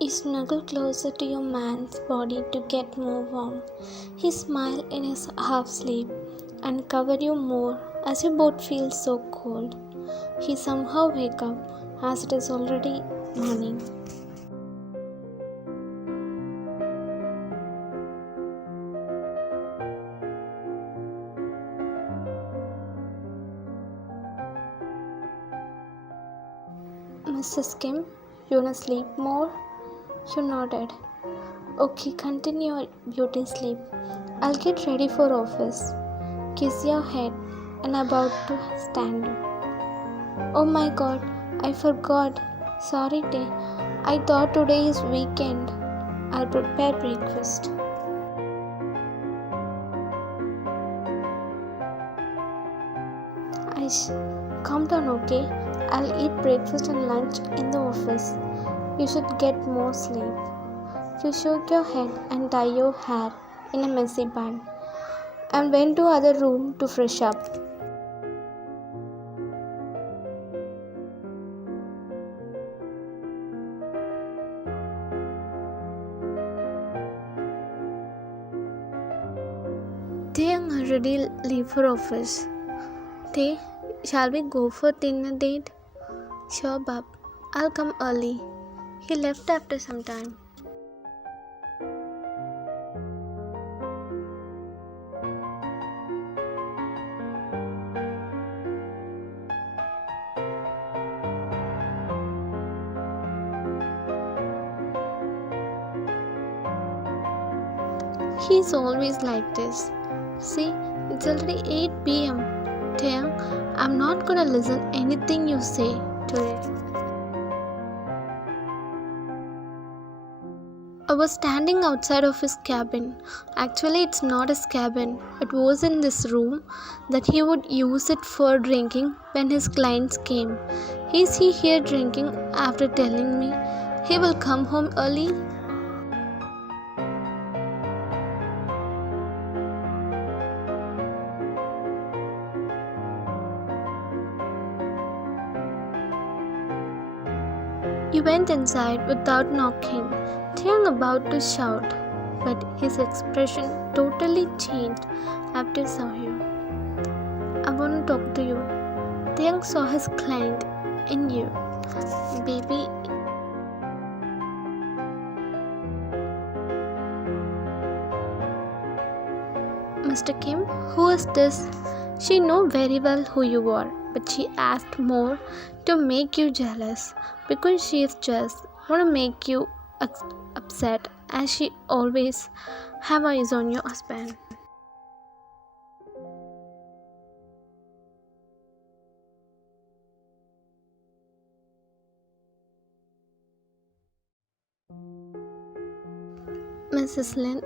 You snuggle closer to your man's body to get more warm. He smiles in his half sleep and cover you more as you both feel so cold. He somehow wake up as it is already morning. Mrs. Kim, you wanna sleep more? You nodded. Okay, continue your beauty sleep. I'll get ready for office. Kiss your head and about to stand up. Oh my god, I forgot. Sorry, Tay. I thought today is weekend. I'll prepare breakfast. Aish, calm down, okay? I'll eat breakfast and lunch in the office. You should get more sleep. You shook your head and tie your hair in a messy bun and went to other room to fresh up. They already leave for office. They, shall we go for dinner date? Sure, Bab. I'll come early. He left after some time. He's always like this. See, it's already 8 p.m. Taeyang, I'm not gonna listen anything you say today. I was standing outside of his cabin. Actually, it's not his cabin. It was in this room that he would use it for drinking when his clients came. Is he here drinking after telling me he will come home early? He went inside without knocking, Taeyang about to shout, but his expression totally changed after he saw you. I want to talk to you. Taeyang saw his client in you. Baby, Mr. Kim, who is this? She knew very well who you are, but she asked more to make you jealous because she is just want to make you upset as she always have eyes on your husband. Mrs. Lin,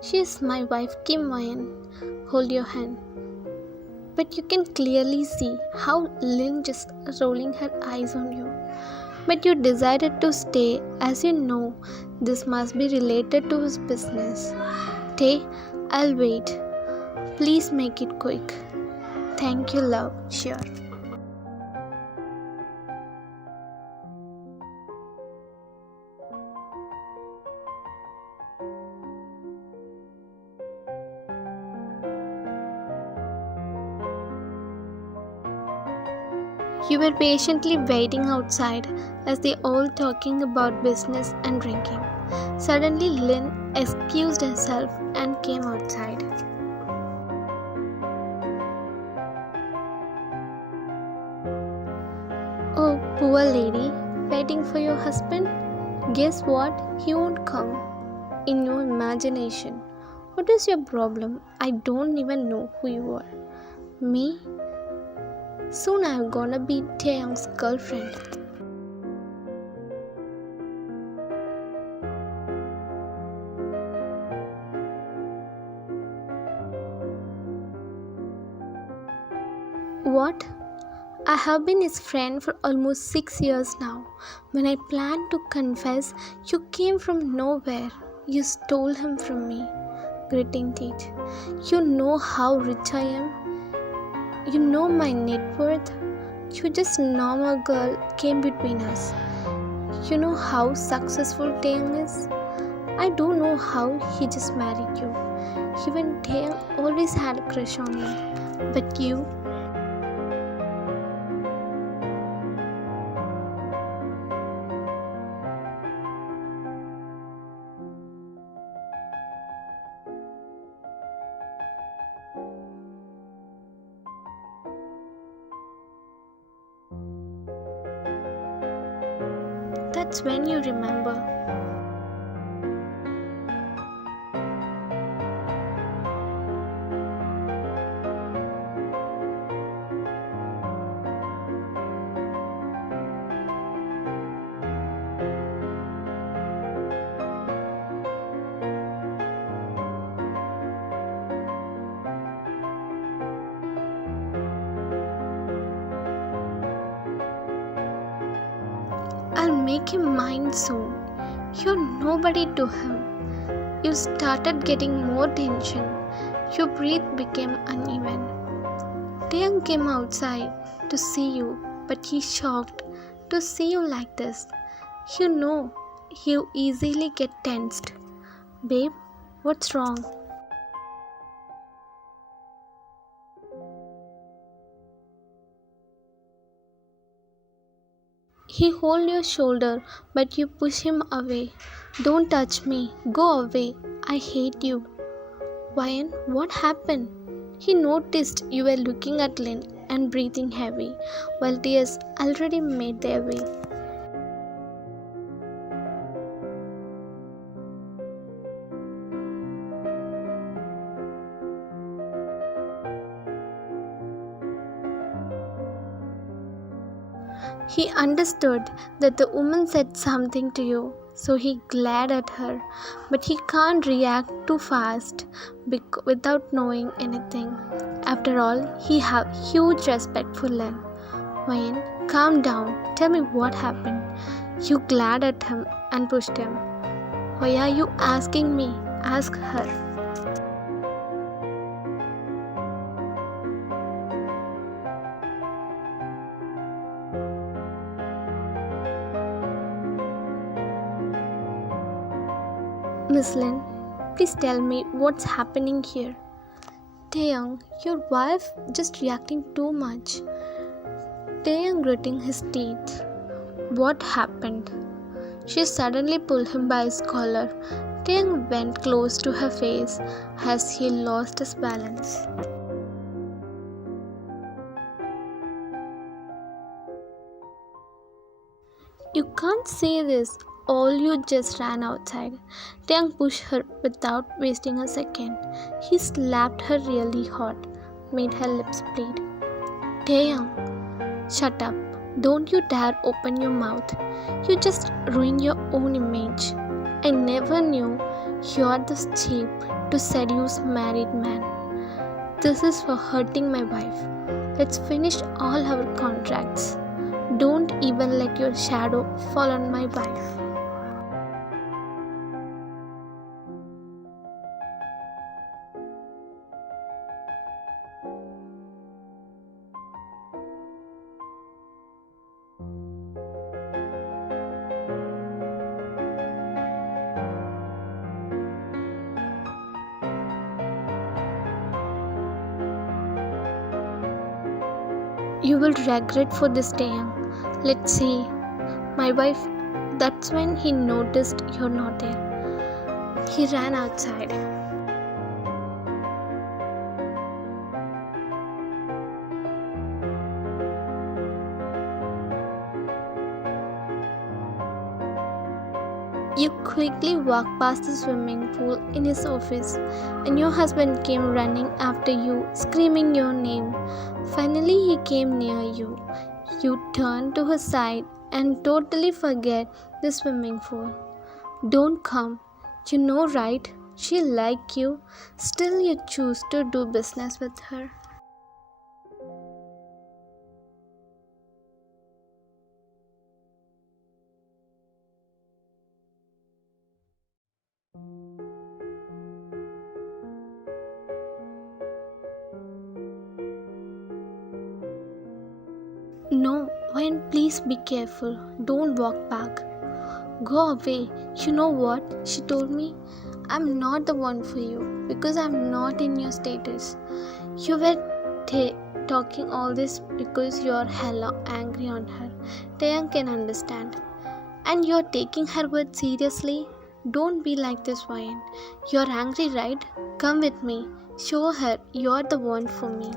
she is my wife Kim Wayan. Hold your hand. But you can clearly see how Lin just rolling her eyes on you. But you decided to stay as you know this must be related to his business. Tay, I'll wait. Please make it quick. Thank you, love. Sure. You were patiently waiting outside as they all talking about business and drinking. Suddenly Lynn excused herself and came outside. Oh, poor lady, waiting for your husband? Guess what? He won't come. In your imagination. What is your problem? I don't even know who you are. Me? Soon I'm gonna be Taeyang's girlfriend. What? I have been his friend for almost 6 years now. When I planned to confess, you came from nowhere. You stole him from me. Gritting teeth. You know how rich I am. You know my net worth. You just normal girl came between us. You know how successful Taeyang is? I don't know how he just married you. Even Taeyang always had a crush on you. But you, that's when you remember. I'll make him mine soon. You're nobody to him. You started getting more tension. Your breath became uneven. Taeyang came outside to see you, but he's shocked to see you like this. You know, you easily get tensed. Babe, what's wrong? He hold your shoulder, but you push him away. Don't touch me. Go away. I hate you. Ryan, what happened? He noticed you were looking at Lynn and breathing heavy, while tears already made their way. He understood that the woman said something to you, so he glared at her, but he can't react too fast without knowing anything. After all, he have huge respect for Len. Wayne, calm down. Tell me what happened. You glared at him and pushed him. Why are you asking me? Ask her. Miss Lin, please tell me what's happening here. Taeyang, your wife just reacting too much. Taeyang gritting his teeth. What happened? She suddenly pulled him by his collar. Taeyang went close to her face as he lost his balance. You can't say this. All you just ran outside. Taeyang pushed her without wasting a second. He slapped her really hard, made her lips bleed. Taeyang, shut up. Don't you dare open your mouth. You just ruined your own image. I never knew you're this cheap to seduce married man. This is for hurting my wife. Let's finish all our contracts. Don't even let your shadow fall on my wife. You will regret for this, Taeyang. Let's see. My wife, that's when he noticed you're not there. He ran outside. You quickly walked past the swimming pool in his office, and your husband came running after you, screaming your name. Finally, he came near you. You turned to his side and totally forget the swimming pool. Don't come. You know, right? She like you. Still, you choose to do business with her. No, Wayne, please be careful. Don't walk back. Go away. You know what? She told me, I'm not the one for you because I'm not in your status. You were talking all this because you're hella angry on her. Taeyang can understand. And you're taking her words seriously? Don't be like this, Ryan. You're angry, right? Come with me. Show her you're the one for me.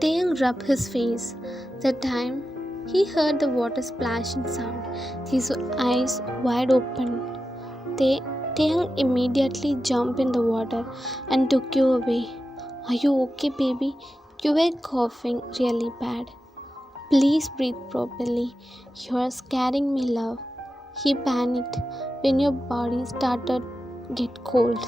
Taeyang rubbed his face. That time, he heard the water splashing sound, his eyes wide open. Taeyang immediately jumped in the water and took you away. Are you okay, baby? You were coughing really bad. Please breathe properly. You are scaring me, love. He panicked when your body started get cold.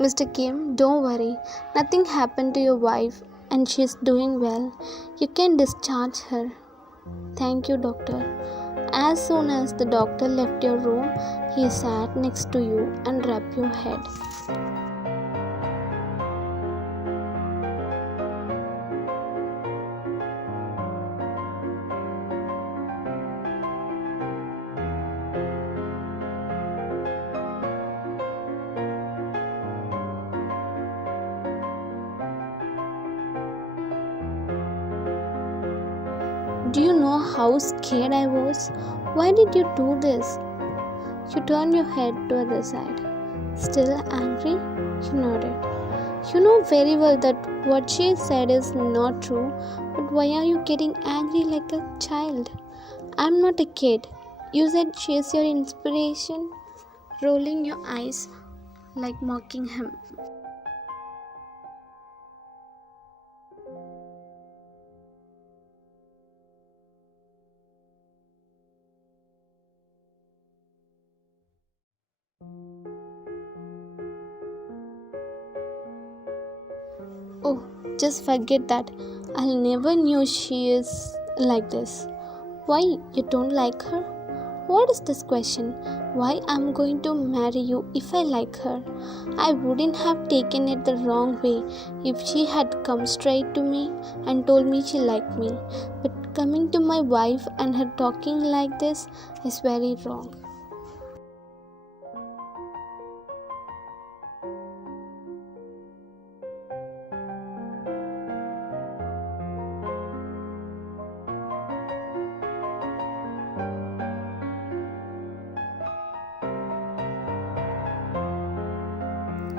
Mr. Kim, don't worry. Nothing happened to your wife and she's doing well. You can discharge her. Thank you, doctor. As soon as the doctor left your room, he sat next to you and rubbed your head. Do you know how scared I was? Why did you do this? You turned your head to the other side. Still angry? You nodded. You know very well that what she said is not true, but why are you getting angry like a child? I'm not a kid. You said she is your inspiration, rolling your eyes like mocking him. Oh, just forget that. I'll never knew she is like this. Why you don't like her? What is this question? Why I'm going to marry you if I like her? I wouldn't have taken it the wrong way if she had come straight to me and told me she liked me. But coming to my wife and her talking like this is very wrong.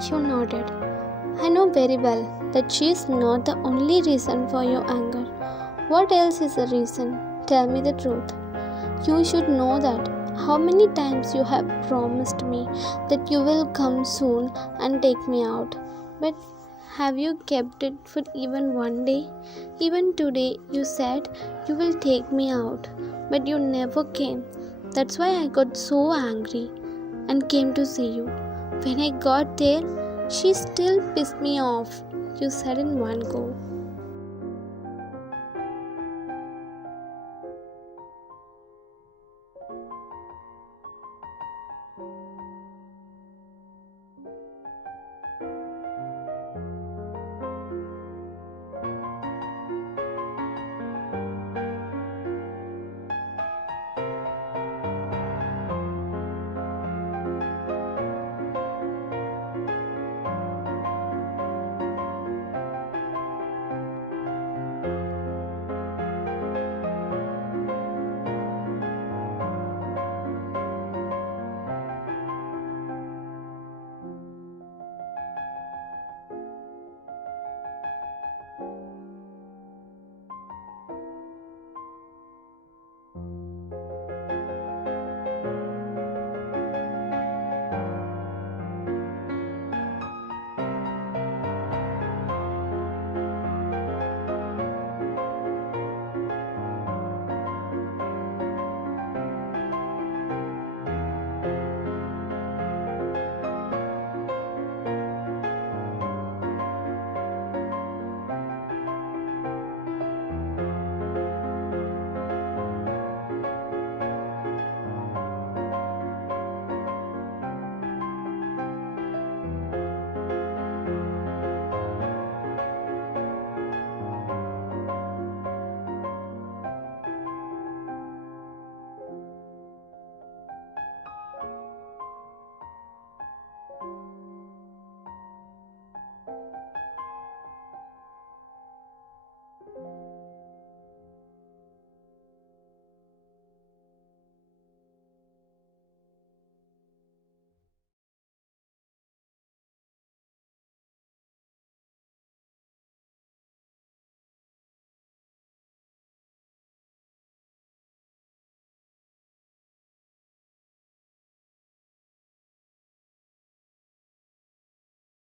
You nodded. I know very well that she is not the only reason for your anger. What else is the reason? Tell me the truth. You should know that. How many times you have promised me that you will come soon and take me out. But have you kept it for even one day? Even today you said you will take me out, but you never came. That's why I got so angry and came to see you. When I got there, she still pissed me off. You said in one go.